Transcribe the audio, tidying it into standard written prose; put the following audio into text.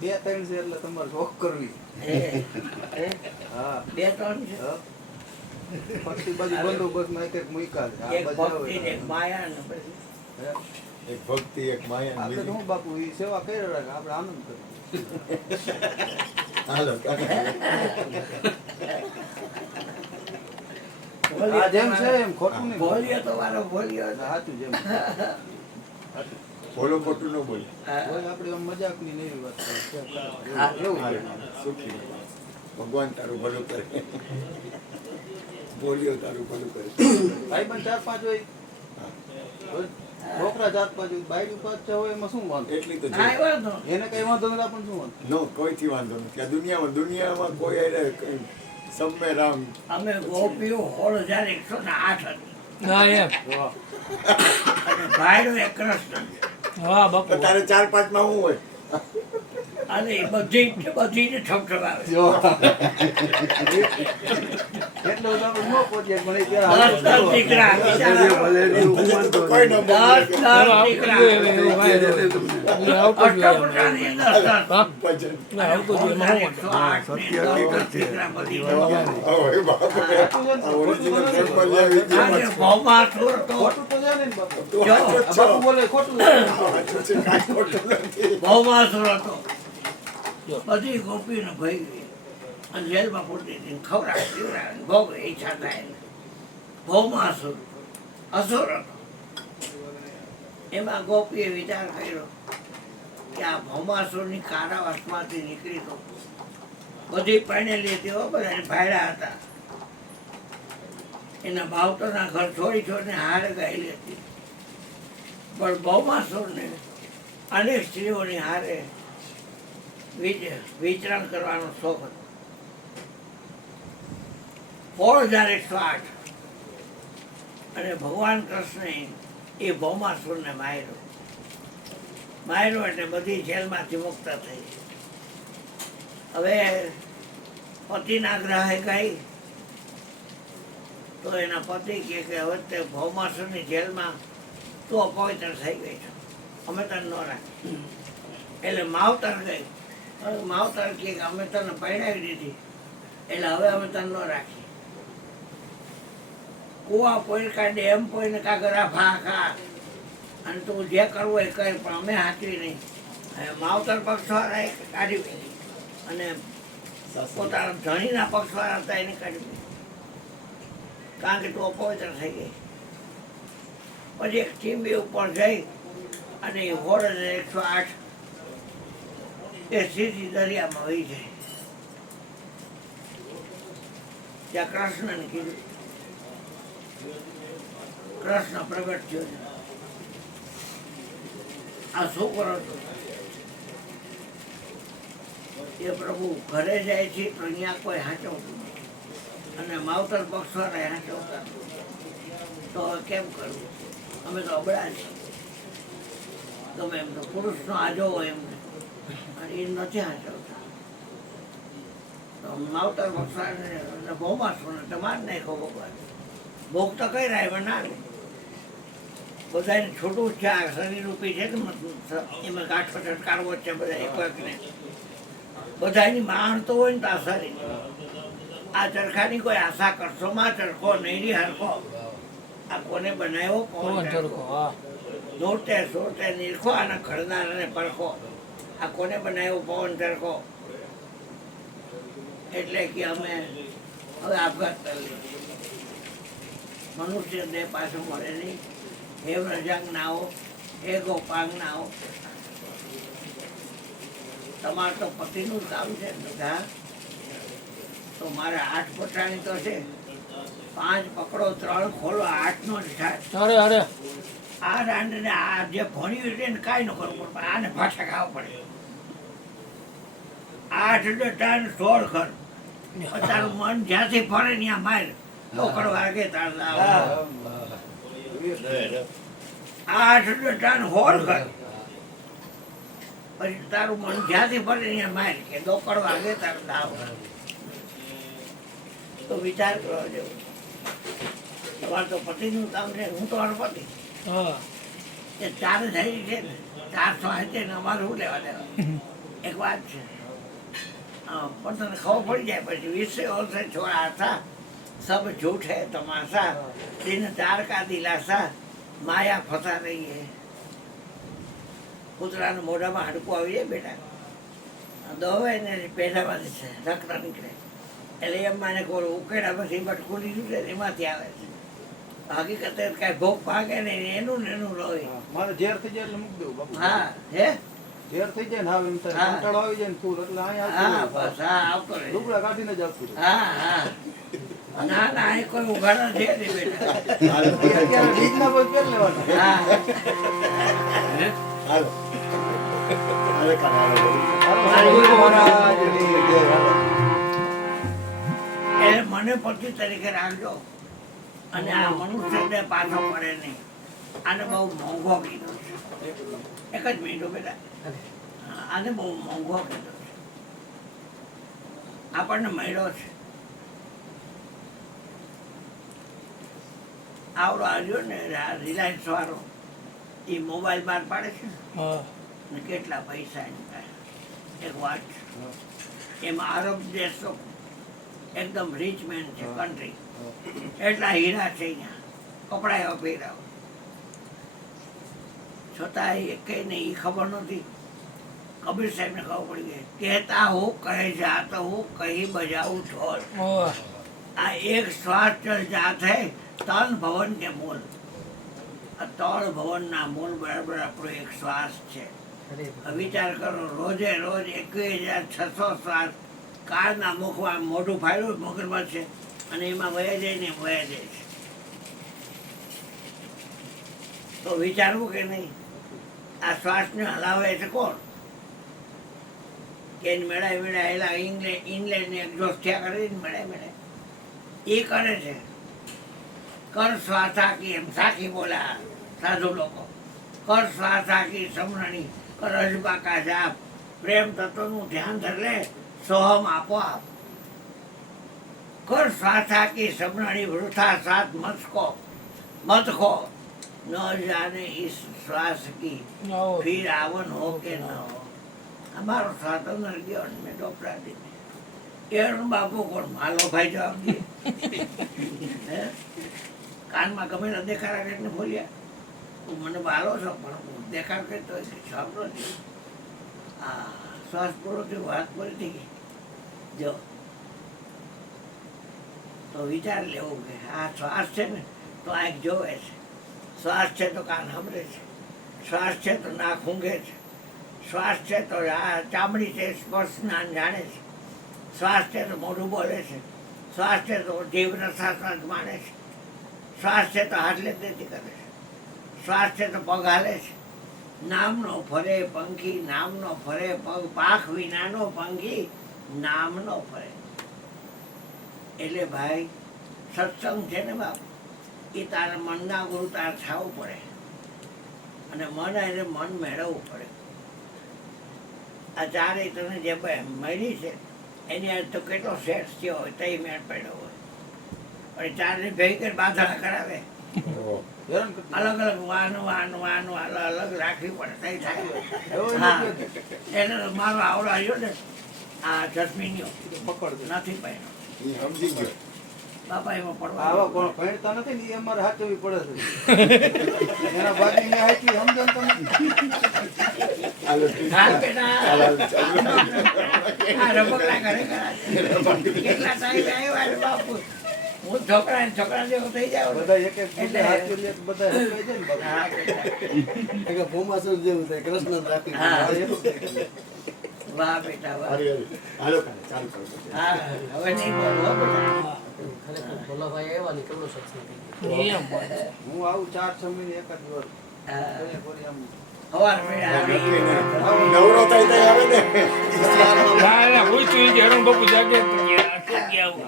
બે ત્રણ છે એટલે તમારે શોખ કરવી. હા 2-3 છે. પછી બધી બંદોબસ્તમાં એક એક મૂક્યા છે. એક ભક્તિ ને એક માયા ને પછી એક ભક્તિ એક માયા આપણે તો હું બાપુ એ સેવા કરી રાખે આપણે આનંદ કરીએ. હાલો આ જેમ છે એમ ખોટું નહીં. બોલ્યો તો વારો બોલ્યો સાચું જેમ બોલો ખોટું ન બોલે કોઈ આપણે આમ મજાકની નહીં વાત કરીએ. હા, એવું છે. સુખી રહે. ભગવાન તારું ભલું કરે બોલ્યો તારું ભલું કરે ભાઈબંધ 4-5 હોય છોકરા 4-5 હોય બાયડી 5-6 હોય એમાં શું વાંધો? એટલી તો કાંઈ વાંધો એને કઈ વાંધો નથી આપણને શું વાંધો? નો કોઈથી વાંધો નથી આ દુનિયામાં કોઈ હારે કઈ સમ્મે રામ અમે ગોપીઓ 16,108 હતી હા એમ વાહ. અને ભાઈડો એક કૃષ્ણ હા બાપુ તારે 4-5 માં શું હોય અને એ બધી ને ઠપઠપાવે. જો એટલો બધો આપણે ન પહોંચીએ પણ એ ત્યારે 10 દીકરા બિચારા. કોઈ ન બોલે 10 દીકરા. આવતો જ હોય એમ. અષ્ટપુરાની 10. ભજન ના, આવતો જ હોય એમાં શું વાંધો? 108 ને 10 દીકરા બધી. ઓય બાપ આ ઓરિજિનલ પેપર લેવી આજે ભૌમાસુર તો ખોટું તો જાણે ને બાપુ. તો જો, આ બાપુ બોલે ખોટું છે. કાંઈ ખોટું નથી ભૌમાસુર હતો. જો. બધી ગોપીને ભઈ ગઈ અને જેલમાં પૂરી દીધી ખવડાવે પીવડાવે ભોગ ઈચ્છા થાય ને. ભૌમાસુર અસુર હતો. એમાં ગોપીએ વિચાર કર્યો કે આ ભૌમાસુરની કારાવાસમાંથી નીકળી તો બધી પરણેલી હતી હો, બધા ભાયડા હતા. એના માવતરના ઘર છોડીને હારે ગયેલી હતી. પણ ભૌમાસુરને અનેક સ્ત્રીઓની હારે વિચરણ કરવાનો શોખ હતો. 16,108 અને ભગવાન કૃષ્ણે એ ભૌમાસુરને માર્યો એટલે બધી જેલમાંથી મુક્ત થઈ. હવે પતિના ગ્રહે ગઈ તો એના પતિ કહે કે હવે તે ભૌમાસુરની જેલમાં તું અપવિત્ર થઈ ગઈ છો, અમે તને ન રાખી. એટલે માવતર ગઈ. હવે માવતર કહે કે અમે તને પરણાવી દીધી એટલે હવે અમે તને ન રાખી. કુવા પોઈ કાઢે એમ પોઈને કાગરા ભા ખા અને તું જે કરવું એ કર પણ અમે હાચવી નહીં. માવતર પક્ષવાળાએ કાઢી પડી અને પોતાના ધણીના પક્ષવાળા હતા એને કાઢી પડી કારણ કે તું અપવિત્ર થઈ ગઈ. પછી એક ચીંબી ઉપર જઈ અને 16,108 એ સીધી દરિયામાં વહી જાય. ત્યાં કૃષ્ણને કીધું. કૃષ્ણ પ્રગટ થયો છે. આ શું કરો છો? એ પ્રભુ ઘરે જાય છે તો અહીંયા કોઈ હાચવતું નથી અને માવતર પક્ષવાળા હાચવતા તો હવે કેમ કરવું? અમે તો અબળા છીએ. તમે એમ તો પુરુષનો આજો હોય એમને અને એ નથી હાચવતા. તો માવતર પક્ષવાળાને ભૌમાસુરને તમારે નાખ્યો ભગવાન. ભોગ તો કઈ રહ્યા એમાં ના લે. બધાને છોટું છે આ શરીર રૂપી છે કે એમાં ગાંઠો છટકારવો છે બધા એકને. બધાની માણ તો હોય ને તો આ શરીર. આ ચરખાની કોઈ આશા કરશો માં ચરખો નૈરી હરખો. આ કોને બનાવ્યો? પવન ચરખો, હા. નોટે સોટે નીરખો અને ખડનારને પરખો. આ કોને બનાવ્યો? પવન ચરખો. એટલે કે અમે હવે આપઘાત કરી મનુષ્ય દેહ પાછું મળે નહીં. હે વ્રજાંગનાઓ, હે ગોપાંગનાઓ, તમારે તો પતિનું કામ છે બધા. તો મારે 8 પટાણી તો છે. 5 પકડો 3 ખોલો 8 નો જ થાય. અરે અરે આ દાંડને આ જે ભણ્યું છે ને કાંઈ ન કરવું પડે, આને ભાષા ખાવા પડે. 8 ટન 16 ખર તારું મન જ્યાંથી ફરે ત્યાં માર લોકડ વાગે તાર લાવ. 8 ટન 16 ખર પછી તારું મન જ્યાંથી ફરે ત્યાં માર કે લોકડ વાગે તાર લાવ. તો વિચાર કરો જેવું. તમારે તો પતિનું કામ છે, હું તો પતિ. હા એ ચાર થઈ છે ને 480 ને અમારું શું લેવા દેવા એક વાત છે પણ તને ખબર પડી જાય પછી વિષય ઓલસે છોડા था सब झूठ है तमाशा दिन 4 का दिलासा माया फंसा रही है કૂતરાના મોઢામાં હાડકું આવી જાય બેટા દવાઈ ને પેઢામાંથી છે રક્ત નીકળે એટલે એમ માને કોઈ ઉકેડામાંથી બટકું લીધું છે એમાંથી આવે છે હકીકતે કાંઈ ભોગ ભાગે નહીં એનું ને એનું લોહી મારે ઝેર થઈ જાય એટલે મૂકી દેવું બાપુ હા હે ઝેર થઈ જાય ને હવે એમ થાય હા. કંટાળો આવી જાય ને ફૂલ એટલે અહીંયા હા આવતું બસ હા આવતો રહે લુગડા કાઢીને જ આવતું રહે. હા હા ના ના એ કોઈ ઉઘાડા છે નહીં બેટા અત્યારે બીજના કોઈ પહેર લેવાના હા હાલો હાલે કાઢો ગુરુ મહારાજની જય. હાલો. એટલે મને પતિ તરીકે રાખજો અને આ મનુષ્યને પાછો પડે નહીં આને બહુ મોંઘો કીધો છે એક જ મિનિટ બેટા આને બહુ મોંઘો કીધો છે આપણને મળ્યો છે આવડો આવ્યો ને રિલાયન્સ વાળો એ મોબાઈલ બહાર પાડે છે હા ને કેટલા પૈસા એની પાસે એક વાત છે. એમાં અરબ દેશો એકદમ રીચ મેન છે કન્ટ્રી એટલા હીરા છે અહીંયા કપડા એવા પહેરાવ છતાં એ કઈ નહીં એ ખબર નથી કબીર સાહેબને ખબર પડી ગઈ કહેતા હું કહે જાતો હું કહી બજાવું ઢોલ ઓહ આ એક શ્વાસ ચલ જાત હૈ તન ભવન કે મૂલ આ 3 ભવનના મૂળ બરાબર આપણો એક શ્વાસ છે વિચાર કરો રોજે રોજ 21,600 શ્વાસ કાળના મુખમાં મોઢું ફાડ્યું મગરમાં છે અને એમાં વયા જાય ને વયા જાય છે તો વિચારવું કે નહીં આ શ્વાસને હલાવે છે કોણ કે મેળા મેળા એલા ઇંગ્લેન્ડ ને એક્ઝોસ્ટ થયા કરે ને મેળા મેળા એ કરે છે કર શ્વાસાકી એમ સાખી બોલ્યા સાધુ લોકો કર શ્વાસાકી સમરણી કર અજબા કા જાપ પ્રેમ તત્વનું ધ્યાન ધરલે સોહમ આપોઆપ કર શ્વાસાકી સમરણી વૃથા સાથ મત ખો ન જાને इस श्वास की આવો फिर आवन हो के न हो અમારો સ્વાતંત્ર ગયો ને મેં ડોપરા દીધી એનું બાપુ કોણ માલો ભાઈ જવાબ દે હે? કાનમાં ગમે તે દેખાડા કરીને બોલ્યા તું મને બાલો છો પણ હું દેખાડ કરતો જવાબ નથી આ શ્વાસ પૂરો થયો વાત પૂરી થઈ ગઈ જો તો વિચાર લેવો કે આ શ્વાસ છે ને તો આંખ જોવે છે શ્વાસ છે તો કાન સાંભળે છે શ્વાસ છે તો નાક ઊંઘે છે શ્વાસ છે તો આ ચામડી છે સ્પર્શ જ્ઞાન જાણે છે શ્વાસ છે તો મોઢું બોલે છે શ્વાસ છે તો જીભ રસાસ્વાદ માણે છે શ્વાસ છે તો હાથ લેતી કરે છે શ્વાસ છે તો પગ હાલે છે નામનો ફરે પંખી નામનો ફરે પગ પાખ વિનાનો પંખી નામનો ફરે એટલે ભાઈ સત્સંગ છે ને બાપ એ તારા મનના ગુરુ તારે થવું પડે અને મન એને મન મેળવવું પડે આ ચારે તને જે મળી છે એની અંદર તો કેટલો સેટ થયો હોય તઈ મેળ પડ્યો હોય પણ ચારને ભેગી કરી બાંધણા કરાવે હેરાન કરતી. અલગ અલગ વાનું અલગ અલગ રાખવી પડે તઈ થાય એવો હા નથી. એને તો મારો આવડો આવ્યો ને આ જસ્મીનીઓ પકડ દે. નથી પડ્યો એ સમજી ગયો બાપા એમાં પડવા આવા કોણ ભણતા નથી ને એ અમારે હાચવવી પડે છે એના ભાગી ને હાચવી સમજો ને તમે હાલો હા બેટા હાલો આ રબકડા ઘરે કરાય. કેટલા ટાઈમ આવ્યા છે બાપુ હું છોકરા જેવો થઈ જાવ બધા એક એક એટલે- હાચવી લે તો બધા હલવાઈ જાય ને બાપુ. હા બેટા ભોમાસુર જેવું થાય કૃષ્ણ રાખી હા. એવું જ છે. વાહ બેટા વાહ હાલો હાલો ચાલુ કરો હા હવે નહીં બોલવો બેટા ખરેખર ભોલાભાઈ આવ્યા ને કેવડો સત્સંગ થઈ એમ બોલે. હું આવું 4-6 મહિને એકાદ વાર હા. ઘરે ઘરે આમ સવાર બેટા નવરો થાય આવે ને ગયો ના ના પૂછ્યું કે હેરણ બાપુ જાગે તો કે આ શું કે આવું